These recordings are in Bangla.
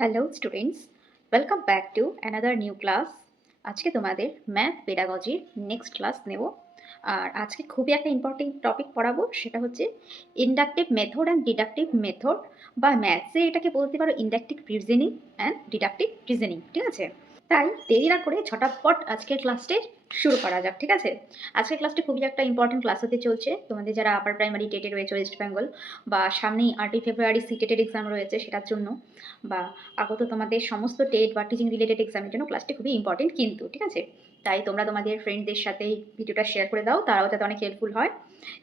Hello students, welcome back to another new class. আজকে তোমাদের ম্যাথ পেডাগজির নেক্সট ক্লাস নেব। আর আজকে খুবই একটা ইম্পর্টেন্ট টপিক পড়াবো, সেটা হচ্ছে inductive method and deductive method, বা ম্যাথসে এটাকে বলতে পারো inductive reasoning and deductive reasoning. ঠিক আছে, তাই দেরি না করে ঝটাপট আজকের ক্লাসটি শুরু করা যাক। ঠিক আছে, আজকের ক্লাসটি খুবই একটা ইম্পর্টেন্ট ক্লাস হতে চলছে তোমাদের যারা আপার প্রাইমারি টেটে রয়েছে ওয়েস্ট বেঙ্গল, বা সামনেই 8ই ফেব্রুয়ারি সিটেটের এক্সাম রয়েছে সেটার জন্য, বা আগত তোমাদের সমস্ত টেট বা টিচিং রিলেটেড এক্সামের জন্য ক্লাসটি খুবই ইম্পর্টেন্ট কিন্তু। ঠিক আছে, তাই তোমরা তোমাদের ফ্রেন্ডদের সাথে এই ভিডিওটা শেয়ার করে দাও, তারাও যাতে অনেক হেল্পফুল হয়।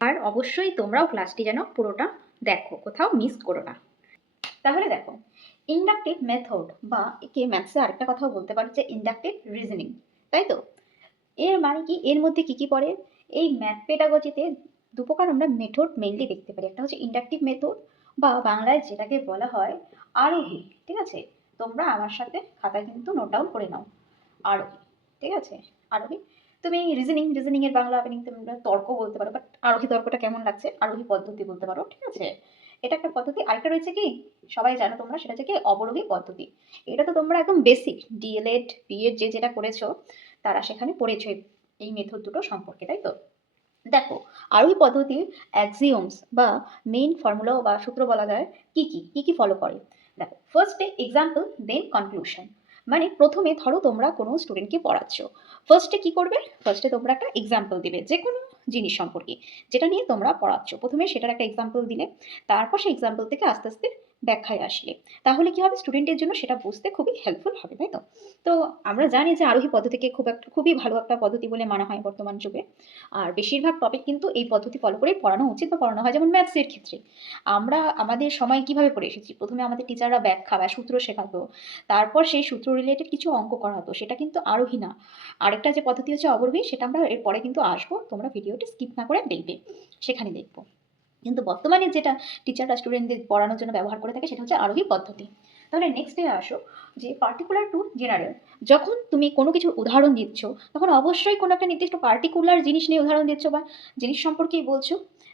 আর অবশ্যই তোমরাও ক্লাসটি যেন পুরোটা দেখো, কোথাও মিস করো না। তাহলে দেখো, ইন্ডাকটিভ মেথড বা একে ম্যাথসে আরেকটা কথাও বলতে পারো যে ইন্ডাকটিভ রিজনিং, তাই তো? এর মানে কি, এর মধ্যে কি কি পড়ে? এই ম্যাথ পেডাগজিতে দু প্রকার আমরা মেথড মেইনলি দেখতে পারি। একটা হচ্ছে ইন্ডাকটিভ মেথড, বা বাংলায় যেটাকে বলা হয় আরোহী। ঠিক আছে, তোমরা আমার সাথে খাতায় কিন্তু নোট ডাউন করে নাও, আরোহী। ঠিক আছে, আরোহী। তুমি রিজনিং এর বাংলা আপনি তোমরা তর্ক বলতে পারো, বাট আরোহী তর্কটা কেমন লাগছে, আরোহী পদ্ধতি বলতে পারো। ঠিক আছে, এটা একটা পদ্ধতি। আরেকটা রয়েছে কি, সবাই জানো তোমরা, সেটা হচ্ছে কি অবরোহী পদ্ধতি। এটা তো তোমরা একদম বেসিক ডিএলএড বিএড যে যেটা করেছো তারা সেখানে পড়েছো এই মেথড দুটো সম্পর্কে, তাই তো? দেখো, আরোহী পদ্ধতির অ্যাক্সিওমস বা মেইন ফর্মুলা বা সূত্র বলা যায় কি ফলো করে। দেখো, ফার্স্টে এক্সাম্পল দেন কনক্লুশন। মানে প্রথমে ধরো তোমরা কোনো স্টুডেন্টকে পড়াচ্ছ, ফার্স্টে কি করবে? ফার্স্টে তোমরা একটা এক্সাম্পল দিবে যে কোনো জিনিস সম্পর্কে যেটা নিয়ে তোমরা পড়াচ্ছ, প্রথমে সেটার একটা এক্সাম্পল দিলে, তারপর সেই এক্সাম্পল থেকে আস্তে আস্তে ব্যাখ্যায় আসলে, তাহলে কি হবে, স্টুডেন্টের জন্য সেটা বুঝতে খুবই হেল্পফুল হবে, তাই তো? তো আমরা জানি যে আরোহী পদ্ধতিকে খুবই ভালো একটা পদ্ধতি বলে মানা হয় বর্তমান যুগে। আর বেশিরভাগ টপিক কিন্তু এই পদ্ধতি ফলো করেই পড়ানো উচিত বা পড়ানো হয়। যেমন ম্যাথসের ক্ষেত্রে আমরা আমাদের সময় কিভাবে পড়ে এসেছি, প্রথমে আমাদের টিচাররা ব্যাখ্যা বা সূত্র শেখাতো, তারপর সেই সূত্র রিলেটেড কিছু অঙ্ক করাতো, সেটা কিন্তু আরোহী না। আরেকটা যে পদ্ধতি হচ্ছে অবরোহী, সেটা আমরা এরপরে কিন্তু আসবো, তোমরা ভিডিওটি স্কিপ না করে দেখবে, সেখানে দেখবো। কিন্তু বর্তমানে যেটা টিচাররা স্টুডেন্টদের পড়ানোর জন্য ব্যবহার করে থাকে সেটা হচ্ছে আরোহী পদ্ধতি। তাহলে নেক্সট ডে আসো, যে পার্টিকুলার টু জেনারেল। যখন তুমি কোনো কিছুর উদাহরণ দিচ্ছ, তখন অবশ্যই কোনো একটা নির্দিষ্ট পার্টিকুলার জিনিস নিয়ে উদাহরণ দিচ্ছ বা জিনিস সম্পর্কেই বলছো।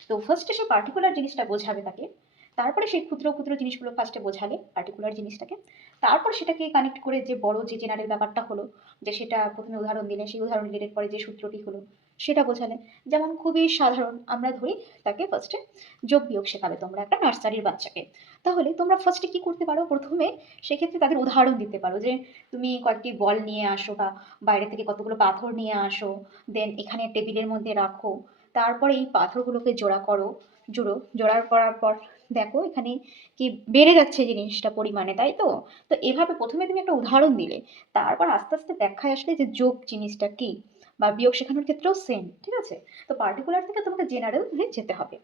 তো ফার্স্টে সে পার্টিকুলার জিনিসটা বোঝাবে তাকে, তারপরে সেই ক্ষুদ্র ক্ষুদ্র জিনিসগুলো ফার্স্টে বোঝালে পার্টিকুলার জিনিসটাকে, তারপর সেটাকে কানেক্ট করে যে বড় যে জেনারেল ব্যাপারটা হলো, যে সেটা প্রথমে উদাহরণ দিলে সেই উদাহরণ রিলেটেড পরে যে সূত্রটি হলো সেটা বোঝালে। যেমন খুবই সাধারণ আমরা ধরি, তাকে ফার্স্টে যোগ বিয়োগ শেখাবে তোমরা একটা নার্সারির বাচ্চাকে, তাহলে তোমরা ফার্স্টে কি করতে পারো, প্রথমে সেক্ষেত্রে তাদের উদাহরণ দিতে পারো যে তুমি কয়েকটি বল নিয়ে আসো বা বাইরে থেকে কতগুলো পাথর নিয়ে আসো, দেন এখানে টেবিলের মধ্যে রাখো, তারপরে এই পাথরগুলোকে জোড়া করো, জোড়ার করার পর দেখো এখানে কি বেড়ে যাচ্ছে জিনিসটা পরিমাণে, তাই তো? তো এভাবে প্রথমে তুমি একটা উদাহরণ দিলে, তারপর আস্তে আস্তে ব্যাখ্যায় আসলে যে যোগ জিনিসটা কি, বা বিয়োগ শেখানোর ক্ষেত্রেও সেম। ঠিক আছে, তো পার্টিকুলার থেকে তোমাকে জেনারেল যেতে হবে।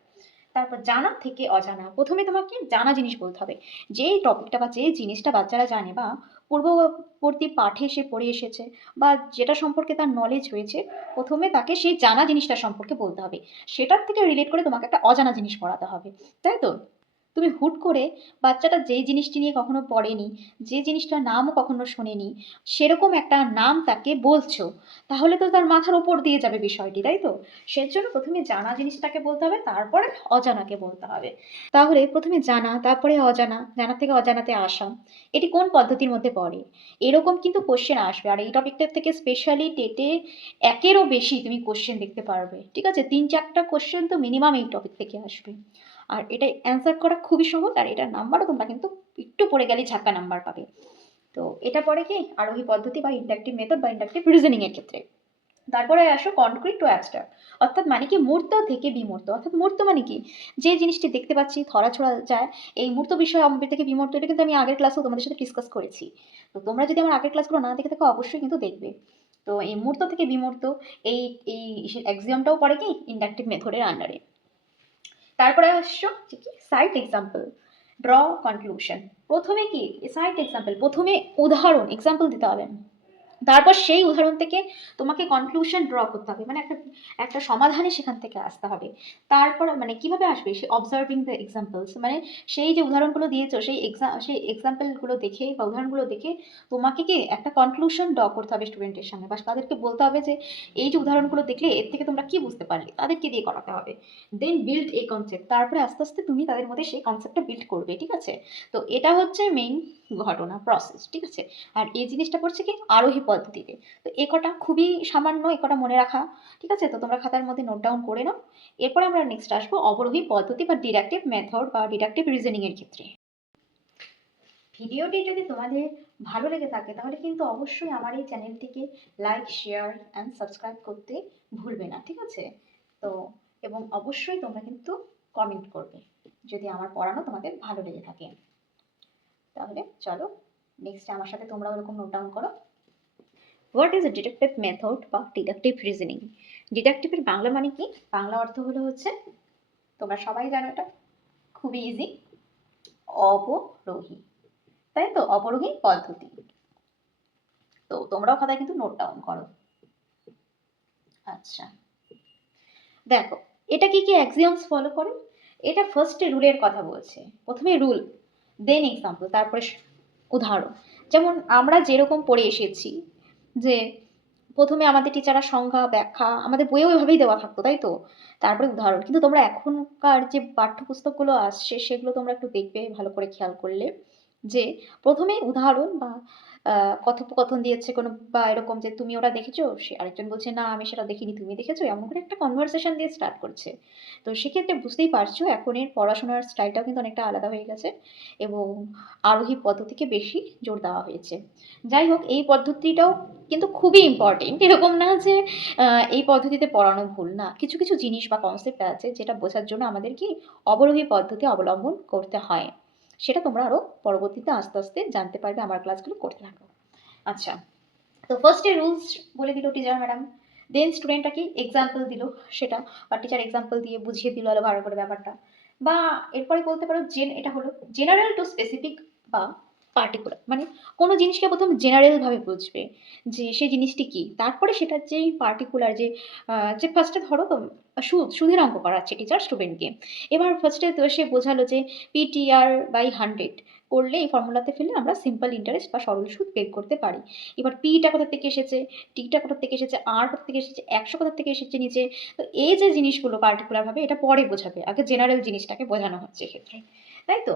তারপর জানা থেকে অজানা, প্রথমে তোমাকে জানা জিনিস বলতে হবে। যেই টপিকটা বা যে জিনিসটা বাচ্চারা জানে বা পূর্ববর্তী পাঠে সে পড়ে এসেছে, বা যেটা সম্পর্কে তার নলেজ হয়েছে, প্রথমে তাকে সেই জানা জিনিসটা সম্পর্কে বলতে হবে। সেটার থেকে রিলেট করে তোমাকে একটা অজানা জিনিস পড়াতে হবে, তাই তো? তুমি হুট করে বাচ্চাটা যেই জিনিসটি নিয়ে কখনো পড়েনি, যে জিনিসটার নামও কখনো শোনেনি, সেরকম একটা নাম তাকে বলছো, তাহলে তো তার মাথার ওপর দিয়ে যাবে বিষয়টি, তাই তো? সেজন্য প্রথমে জানা জিনিসটাকে বলতে হবে, তারপরে অজানাকে বলতে হবে। তাহলে প্রথমে জানা, তারপরে অজানা, জানা থেকে অজানাতে আসা, এটি কোন পদ্ধতির মধ্যে পড়ে? এরকম কিন্তু কোশ্চেন আসবে, আর এই টপিকটার থেকে স্পেশালি টেটে একেরও বেশি তুমি কোশ্চেন দেখতে পারবে। ঠিক আছে, 3-4টা কোশ্চেন তো মিনিমাম এই টপিক থেকে আসবে। আর এটা অ্যান্সার করা খুবই সহজ, আর এটার নাম্বারও তোমরা কিন্তু একটু পড়ে গেলে ঝাঁকা নাম্বার পাবে। তো এটা পড়ে কি আরোহী পদ্ধতি বা ইন্ডাকটিভ মেথড বা ইন্ডাকটিভ রিজনিং এর ক্ষেত্রে। তারপরে আসো কনক্রিট টু অ্যাবস্ট্রাক্ট, অর্থাৎ মানে কি মূর্ত থেকে বিমূর্ত। অর্থাৎ মূর্ত মানে কি, যে জিনিসটি দেখতে পাচ্ছি ধরাছোঁড়া যায়, এই মূর্ত বিষয় অমৃত থেকে বিমূর্ত, এটা কিন্তু আমি আগের ক্লাসেও তোমাদের সাথে ডিসকাস করেছি। তো তোমরা যদি আমার আগের ক্লাসগুলো না দেখে থাকো অবশ্যই কিন্তু দেখবে। তো এই মূর্ত থেকে বিমূর্ত, এই এই অ্যাক্সিওমটাও পড়ে কি ইন্ডাকটিভ মেথডের আন্ডারে। তারপরে আসছো যে কি সাইট এক্সাম্পল, ড্র কনক্লুশন। প্রথমে কি সাইট এক্সাম্পল, প্রথমে উদাহরণ এক্সাম্পল দিতে হবে, তারপর সেই উদাহরণ থেকে তোমাকে কনক্লুশন ড্র করতে হবে, মানে একটা একটা সমাধানে সেখান থেকে আসতে হবে। তারপর মানে কিভাবে আসবে, সে অবজার্ভিং দ্য এক্সাম্পলস, মানে সেই যে উদাহরণগুলো দিয়েছো সেই এক্সাম্পলগুলো দেখে বা উদাহরণগুলো দেখে তোমাকে কি একটা কনক্লুশন ড্র করতে হবে স্টুডেন্টের সামনে, বা তাদেরকে বলতে হবে যে এই যে উদাহরণগুলো দেখলে এর থেকে তোমরা কি বুঝতে পারলে, তাদেরকে দিয়ে করাতে হবে। দেন বিল্ড এ কনসেপ্ট, তারপরে আস্তে আস্তে তুমি তাদের মধ্যে সেই কনসেপ্টটা বিল্ড করবে, ঠিক আছে। তো এটা হচ্ছে মেইন ঘটনা প্রসেস, ঠিক আছে। আর এই জিনিসটা করছে কি আরোহী পদ্ধতিতে। তো এ কটা খুবই সামান্য, এ কটা মনে রাখা, ঠিক আছে। তো তোমরা খাতার মধ্যে নোট ডাউন করে নাও। এরপর আমরা নেক্সট আসবো অবরোহী পদ্ধতি বা ডিডাকটিভ মেথড বা ডিডাকটিভ রিজনিং এর ক্ষেত্রে। ভিডিওটি যদি তোমাদের ভালো লেগে থাকে তাহলে কিন্তু অবশ্যই আমার এই চ্যানেলটিকে লাইক, শেয়ার অ্যান্ড সাবস্ক্রাইব করতে ভুলবে না, ঠিক আছে। তো এবং অবশ্যই তোমরা কিন্তু কমেন্ট করবে যদি আমার পড়ানো তোমাদের ভালো লেগে থাকে। তাহলে চলো নেক্সট আমার সাথে তোমরা ওরকম নোট ডাউন করো। What is a deductive method বা ডিডাকটিভ রিজনিং? ডিডাকটিভের বাংলা মানে কি? বাংলা অর্থ হলো হচ্ছে, তোমরা সবাই জানো এটা, খুবই ইজি, অবরোহী, তাই তো, অবরোহী পদ্ধতি। তো তোমরাও খাতায় কিন্তু নোট ডাউন করো। আচ্ছা, দেখো এটা কি কি অ্যাক্সিওমস ফলো করে। এটা ফার্স্টে রুলের কথা বলছে, প্রথমে রুল, দেন এক্সাম্পল, তারপরে উদাহরণ। যেমন আমরা যেরকম পড়ে এসেছি যে প্রথমে আমাদের টিচাররা সংজ্ঞা ব্যাখ্যা আমাদের বইয়েও এভাবেই দেওয়া থাকতো, তাই তো, তারপরে উদাহরণ। কিন্তু তোমরা এখনকার যে পাঠ্যপুস্তকগুলো আসছে সেগুলো তোমরা একটু দেখবে ভালো করে খেয়াল করলে, যে প্রথমে উদাহরণ বা কথোপকথন দিয়েছে কোনো, বা এরকম যে তুমি ওটা দেখেছো, সে আরেকজন বলছে না আমি সেটা দেখিনি তুমি দেখেছো, এমন করে একটা কনভারসেশন দিয়ে স্টার্ট করছে। তো সেক্ষেত্রে বুঝতেই পারছো এখন এর পড়াশোনার স্টাইলটাও কিন্তু অনেকটা আলাদা হয়ে গেছে এবং আরোহী পদ্ধতিকে বেশি জোর দেওয়া হয়েছে। যাই হোক, এই পদ্ধতিটাও কিন্তু খুবই ইম্পর্টেন্ট, এরকম না যে এই পদ্ধতিতে পড়ানো ভুল না। কিছু কিছু জিনিস বা কনসেপ্ট আছে যেটা বোঝার জন্য আমাদের কি অবরোহী পদ্ধতি অবলম্বন করতে হয়। সেটা তোমরা আরও পরবর্তীতে আস্তে আস্তে জানতে পারবে আমার ক্লাসগুলো করতে থাকো। আচ্ছা, তো ফার্স্টে রুলস বলে দিল টিচার ম্যাডাম, দেন স্টুডেন্টটা কি এক্সাম্পল দিল সেটা, বা টিচার এক্সাম্পল দিয়ে বুঝিয়ে দিল আরো ভালো করে ব্যাপারটা। বা এরপরে বলতে পারো এটা হলো জেনারেল টু স্পেসিফিক বা পার্টিকুলার, মানে কোনো জিনিসকে প্রথম জেনারেল ভাবে বুঝবে যে সেই জিনিসটি কি, তারপরে সেটার যেই পার্টিকুলার যে ফার্স্টে ধরো তো সুদের অঙ্ক করাচ্ছে টিচার স্টুডেন্টকে। এবার ফার্স্টে তো সে বোঝালো যে PTR/100 করলে এই ফর্মুলাতে ফেলে আমরা সিম্পল ইন্টারেস্ট বা সরল সুদ বের করতে পারি। এবার পিটা কোথা থেকে এসেছে, টিটা কোথা থেকে এসেছে, আর কোথা থেকে এসেছে, 100 কোথা থেকে এসেছে নিচে। তো এই যে জিনিসগুলো পার্টিকুলারভাবে এটা পরে বোঝাবে, আগে জেনারেল জিনিসটাকে বোঝানো হচ্ছে এক্ষেত্রে, তাই তো।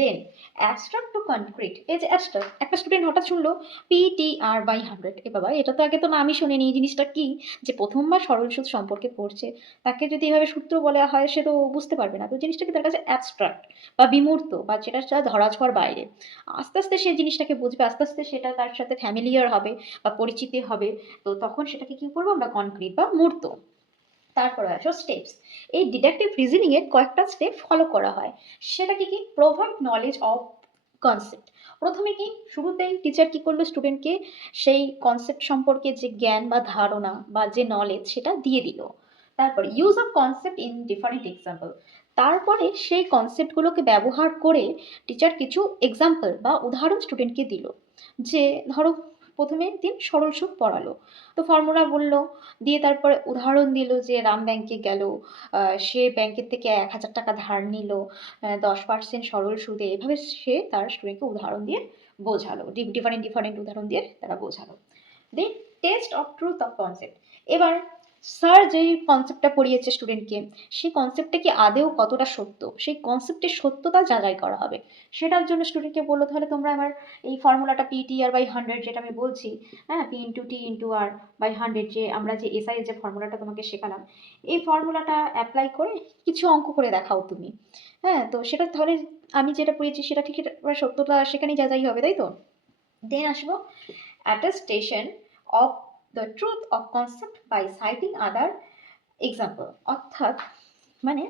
দেন অ্যাবস্ট্রাক্ট টু কনক্রিট, এই যে অ্যাবস্ট্রাক্ট, একটা স্টুডেন্ট হঠাৎ শুনলো PTR/100, এ বাবা এটা তো আগে তো না আমি শুনিনি, এই জিনিসটা কি। যে প্রথমবার সরল সুদ সম্পর্কে পড়ছে তাকে যদি এভাবে সূত্র বলা হয় সে তো বুঝতে পারবে না, তো জিনিসটা কি তার কাছে অ্যাবস্ট্রাক্ট বা বিমূর্ত, বা যেটা ধরাছোঁয়ার বাইরে। আস্তে আস্তে সে জিনিসটাকে বুঝবে, আস্তে আস্তে সেটা তার সাথে ফ্যামিলিয়ার হবে বা পরিচিতি হবে। তো তখন সেটাকে কি করবো আমরা, কনক্রিট বা মূর্ত। তারপরে আসো স্টেপস। এই ডিডাকটিভ রিজনিং এর কয়েকটা স্টেপ ফলো করা হয়। সেটা কি কি, প্রোভাইড নলেজ অফ কনসেপ্ট। প্রথমে কি শুরুতেই টিচার কি করলো স্টুডেন্টকে সেই কনসেপ্ট সম্পর্কে যে জ্ঞান বা ধারণা বা যে নলেজ সেটা দিয়ে দিল। তারপরে use of concept in different example, তারপরে সেই কনসেপ্টগুলোকে ব্যবহার করে টিচার কিছু এক্সাম্পল বা উদাহরণ স্টুডেন্টকে দিল। যে ধরো প্রথমে দিন সরল সুদ পড়ালো, তো ফর্মুলা বলল, দিয়ে তারপরে উদাহরণ দিল যে রাম ব্যাংকে গেল, সে ব্যাংকের থেকে 1,000 টাকা ধার নিল 10% সরল সুদে, এভাবে সে তার স্টুডেন্টকে উদাহরণ দিয়ে বোঝালো, ডিফারেন্ট ডিফারেন্ট উদাহরণ দিয়ে তারা বোঝালো। Then test of truth of concept. এবার স্যার যেই কনসেপ্টটা পড়িয়েছে স্টুডেন্টকে, সেই কনসেপ্টটা কি আদেও কতটা সত্য, সেই কনসেপ্টের সত্যতা যাচাই করা হবে। সেটার জন্য স্টুডেন্টকে বললো তাহলে তোমরা আমার এই ফর্মুলাটা PTR/100 যেটা আমি বলছি, হ্যাঁ, P × T × R/100, যে আমরা যে SI এর যে ফর্মুলাটা তোমাকে শেখালাম, এই ফর্মুলাটা অ্যাপ্লাই করে কিছু অঙ্ক করে দেখাও তুমি। হ্যাঁ, তো সেটা তাহলে আমি যেটা পড়িয়েছি সেটা ঠিক সত্যতা সেখানেই যাচাই হবে, তাই তো। দেন আসবো attestation of the truth of concept by citing other example, অর্থাৎ মানে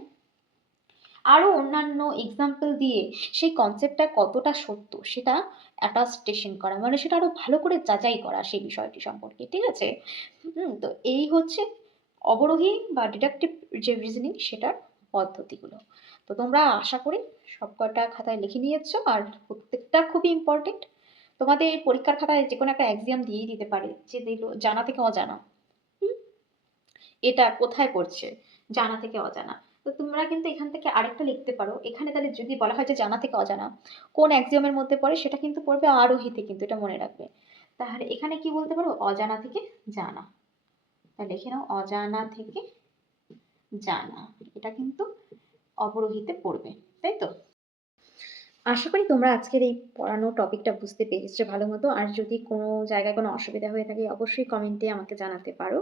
আরও অন্যান্য এক্সাম্পল দিয়ে সেই কনসেপ্টটা কতটা সত্য সেটা অ্যাটাস্টেশন করা, মানে সেটা আরও ভালো করে যাচাই করা সেই বিষয়টি সম্পর্কে, ঠিক আছে। তো এই হচ্ছে অবরোহী বা ডিডাকটিভ যে রিজনিং সেটার পদ্ধতিগুলো। তো তোমরা আশা করি সব কটা খাতায় লিখে নিয়েছো, আর প্রত্যেকটা খুবই ইম্পর্টেন্ট। তোমাদের পরীক্ষার খাতায় যে কোনো একটা এক্সাম দিয়েই দিতে পারে যে দিল জানা থেকে অজানা। হুম? এটা কোথায় পড়ছে? জানা থেকে অজানা। তো তোমরা কিন্তু এখান থেকে আরেকটা লিখতে পারো। এখানে তাহলে যদি বলা হয় যে জানা থেকে অজানা, কোন এক্সামের মধ্যে পড়ে সেটা কিন্তু পড়বে আরোহীতে, কিন্তু এটা মনে রাখবে। তাহলে এখানে কি বলতে পারো? অজানা থেকে জানা। তাহলে লিখে নাও অজানা থেকে জানা। এটা কিন্তু অবরোহীতে পড়বে। তাই তো? আশা করি তোমরা আজকের এই পড়ানো টপিকটা বুঝতে পেরেছো ভালো মতো। আর যদি কোনো জায়গায় কোনো অসুবিধা হয়ে থাকে অবশ্যই কমেন্টে আমাকে জানাতে পারো।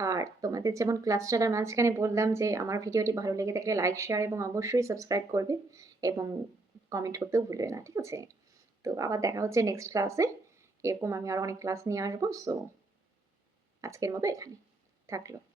আর তোমাদের যেমন ক্লাস চলার মাঝখানে বললাম যে আমার ভিডিওটি ভালো লেগে থাকলে লাইক, শেয়ার এবং অবশ্যই সাবস্ক্রাইব করবে এবং কমেন্ট করতেও ভুলবে না। ঠিক আছে? তো আবার দেখা হচ্ছে নেক্সট ক্লাসে। এরকম আমি আরো অনেক ক্লাস নিয়ে আসবো। সো আজকের মতো এখানে থাকলো।